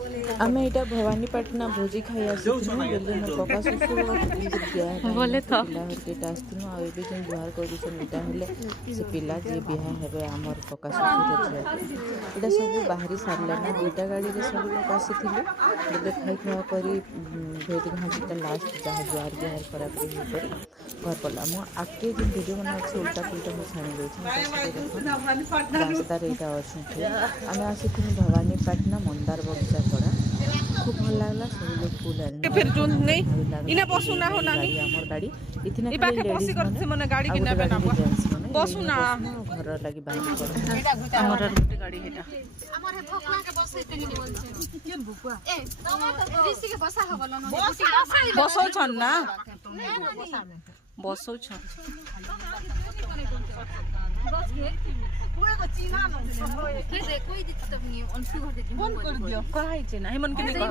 आम यहाँ भवानीपाटना भोजी खाई आसलु बोले मो पका शुशुर बोले तो पिला आसलु आबे जो जुहार कर से पिला जी बिहा हेबे आमर पका शुशुर झील यहाँ सब बाहरी सारे ना दुईटा गाड़ी में सब लोग आसी बोले खाई खुआ कर भेद घाटा लास्ट जहाँ जुआर जुहार खराब घर पड़ा मो आगे जो भिड बना अच्छे उल्टा पुल्टा मुझे छाणी देती रास्तार यहाँ अच्छे आम आसी भवानीपाटना मंदार बगीचा पड़ा खूब भल लगला सब लोग फूल फिर जो नहीं इने बसु ना हो नानी हमर गाड़ी इतना ई पाखे बसी करते मने गाड़ी के नेबे ना बसु ना घर लगी बांध कर हमर गुटे गाड़ी हेटा हमर हे भोकला के बसै तनी बोल छै केन भुकुआ ए तमा त ऋषि के बसा हबल न बसौ छन ना बसौ छन बस के पुए को चिन्हा न के कोई दित तब नि अनसु घर दे फोन कर दियो कहै छै ना हेमन के नहीं कहबा